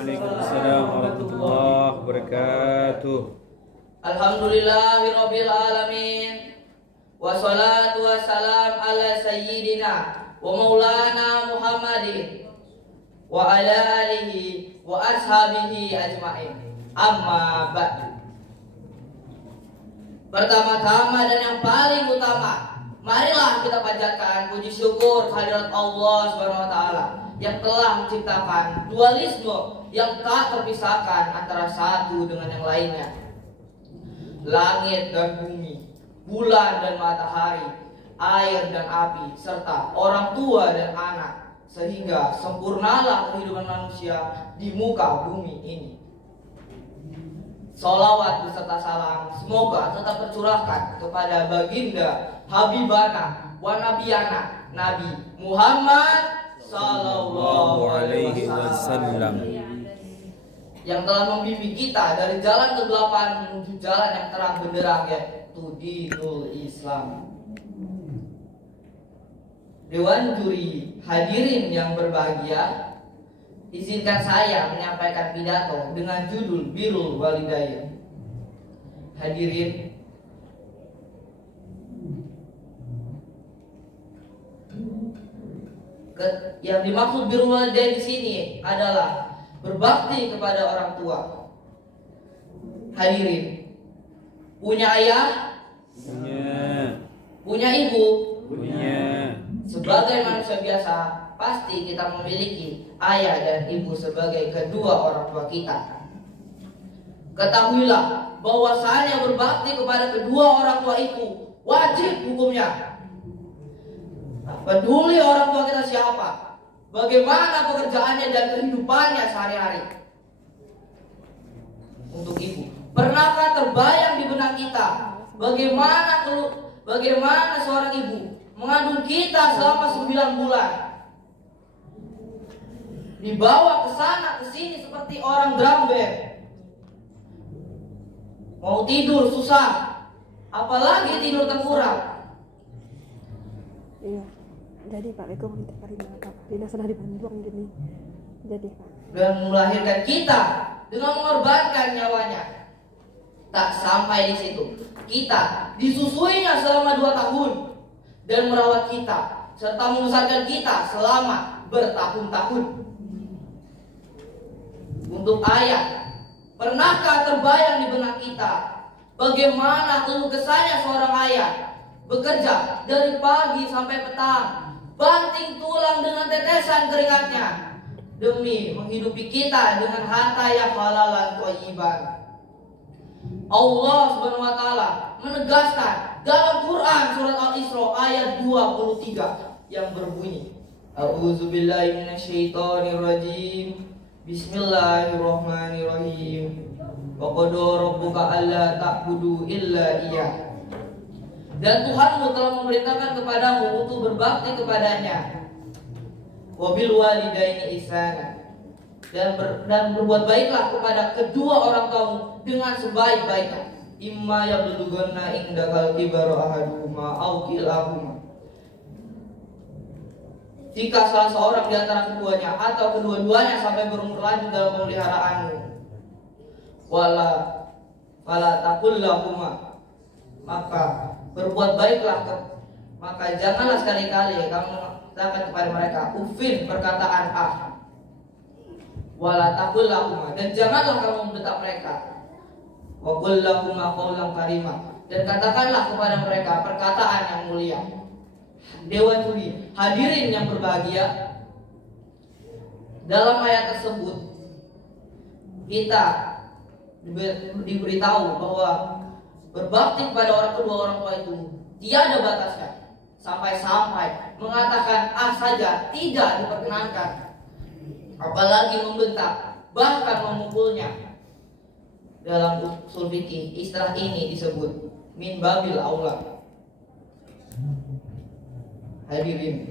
Waalaikumsalam warahmatullahi wabarakatuh. Alhamdulillahirabbil alamin. Wassalatu wassalam ala sayyidina wa maulana Muhammadin wa ala alihi wa ashabihi ajmain. Amma ba'du. Pertama-tama dan yang paling utama, marilah kita panjatkan puji syukur kehadirat Allah Subhanahu wa taala yang telah menciptakan dualisme yang tak terpisahkan antara satu dengan yang lainnya. Langit dan bumi, bulan dan matahari, air dan api, serta orang tua dan anak, sehingga sempurnalah kehidupan manusia di muka bumi ini. Sholawat beserta salam semoga tetap tercurahkan kepada baginda Habibana wa Nabiyana Nabi Muhammad Sallallahu Alaihi Wasallam yang telah membimbing kita dari jalan kegelapan menuju jalan yang terang benderang, yaitu dinul Islam. Dewan juri hadirin yang berbahagia, izinkan saya menyampaikan pidato dengan judul Birrul Walidain. Hadirin, yang dimaksud birrul walidain di sini adalah berbakti kepada orang tua. Hadirin, punya ayah? Punya ibu? Sebagai manusia biasa, pasti kita memiliki ayah dan ibu sebagai kedua orang tua kita. Ketahuilah bahwasanya berbakti kepada kedua orang tua itu wajib hukumnya. Peduli orang tua kita siapa, bagaimana pekerjaannya dan kehidupannya sehari-hari. Untuk ibu, pernahkah terbayang di benak kita bagaimana seorang ibu mengandung kita selama 9 bulan, dibawa ke sana ke sini seperti orang dramber, mau tidur susah, apalagi tidur tengkurap. Iya, jadi Pak Eko minta karina Pak, Dina sudah dibantuan gini, jadi Pak. Dan melahirkan kita dengan mengorbankan nyawanya. Tak sampai di situ, kita disusuinya selama 2 tahun dan merawat kita serta membesarkan kita selama bertahun-tahun. Untuk ayah, pernahkah terbayang di benak kita bagaimana keluh kesahnya seorang ayah bekerja dari pagi sampai petang, banting tulang dengan tetesan keringatnya demi menghidupi kita dengan harta yang halalan thayyiban. Allah Subhanahu wa taala menegaskan dalam Quran surat Al-Isra ayat 23 yang berbunyi, A'udzubillahi minasyaitonirrajim. Bismillahirrahmanirrahim. Wa qada rabbuka alla ta'budu illa iyyah. Dan Tuhanmu telah memerintahkan kepadamu untuk berbakti kepadanya. Wa bil walidaini ihsana. Dan berbuat baiklah kepada kedua orang tuamu dengan sebaik-baiknya. Imma yablughanna indakal kibaru ahaduhuma aw kilahuma. Jika salah seorang di antara keduanya atau kedua-duanya sampai berumur lanjut dalam pemeliharaanmu, fala taqul lahuma, maka berbuat baiklah maka janganlah sekali-kali kamu mengatakan kepada mereka uffin, perkataan wala taqul lahuma, dan janganlah kamu membentak mereka. Wa qul lahuma qawlan karima, dan katakanlah kepada mereka perkataan yang mulia. Dewan juri hadirin yang berbahagia, dalam ayat tersebut kita diberitahu bahwa berbakti kepada kedua orang tua itu tiada batasnya, sampai mengatakan saja tidak diperkenankan, apalagi membentak, bahkan memukulnya. Dalam usul fikih istilah ini disebut min babil aula. Hadirin,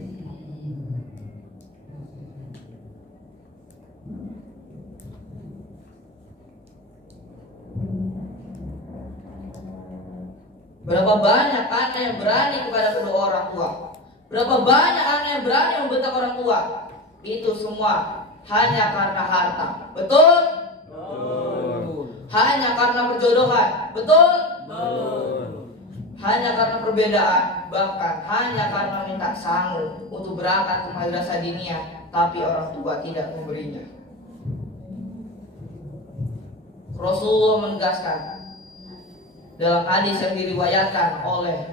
berapa banyak anak yang berani kepada kedua orang tua, berapa banyak anak yang berani membentak orang tua. Itu semua hanya karena harta. Betul? Betul. Hanya karena perjodohan. Betul? Betul. Hanya karena perbedaan, bahkan hanya karena minta sangu untuk berangkat ke madrasah diniyah, tapi orang tua tidak memberinya. Rasulullah menegaskan dalam hadis yang diriwayatkan oleh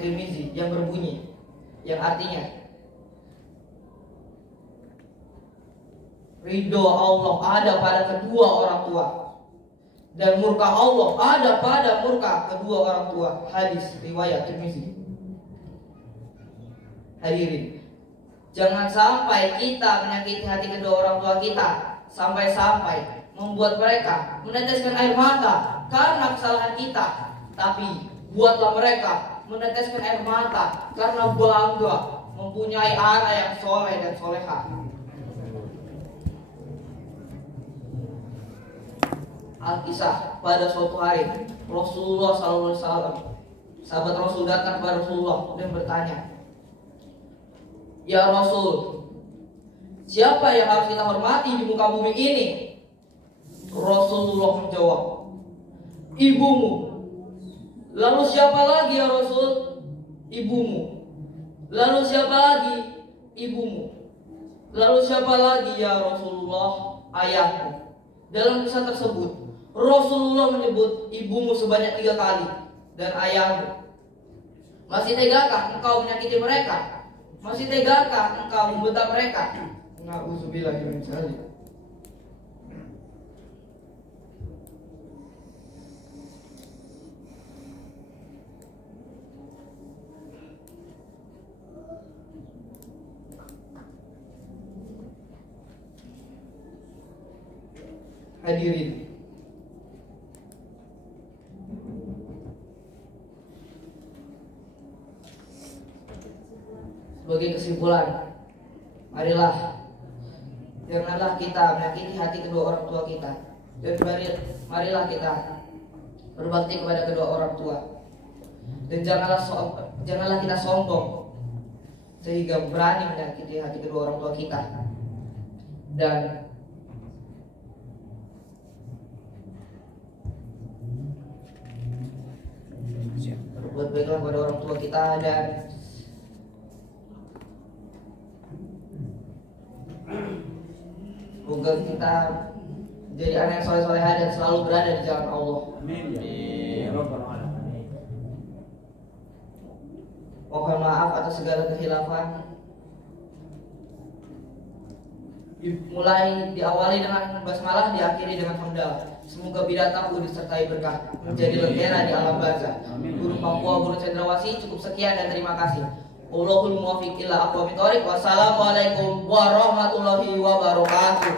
Tirmizi yang berbunyi, yang artinya ridho Allah ada pada kedua orang tua dan murka Allah ada pada murka kedua orang tua. Hadis riwayat Tirmizi. Hadirin, jangan sampai kita menyakiti hati kedua orang tua kita sampai-sampai membuat mereka meneteskan air mata karena kesalahan kita. Tapi buatlah mereka meneteskan air mata karena bangga mempunyai anak yang soleh dan soleha. Alkisah, pada suatu hari Rasulullah SAW, sahabat Rasul datang kepada Rasulullah dan bertanya, "Ya Rasul, siapa yang harus kita hormati di muka bumi ini?" Rasulullah menjawab, "Ibumu." "Lalu siapa lagi ya Rasul?" "Ibumu." "Lalu siapa lagi?" "Ibumu." "Lalu siapa lagi ya Rasulullah?" "Ayahmu." Dalam kisah tersebut Rasulullah menyebut ibumu sebanyak 3 kali dan ayahmu. Masih tegakah engkau menyakiti mereka? Masih tegakah engkau membentak mereka? Na'udzubillah min dzalik. Hadirin, sebagai kesimpulan, marilah janganlah kita menyakiti hati kedua orang tua kita, dan marilah kita berbakti kepada kedua orang tua, dan janganlah kita sombong sehingga berani menyakiti hati kedua orang tua kita, dan berbuat baiklah kepada orang tua kita, dan semoga kita jadi anak yang soleh-soleha dan selalu berada di jalan Allah. Amin. Mohon maaf atas segala kehilafan. Mulai diawali dengan basmalah, diakhiri dengan hamdalah. Semoga bidataku disertai berkah, menjadi lentera di alam barzah. Guru Papua, Guru Cendrawasih, cukup sekian dan terima kasih. Wallahul muwaffiq ila aqwamit thoriq. Wassalamualaikum warahmatullahi wabarakatuh.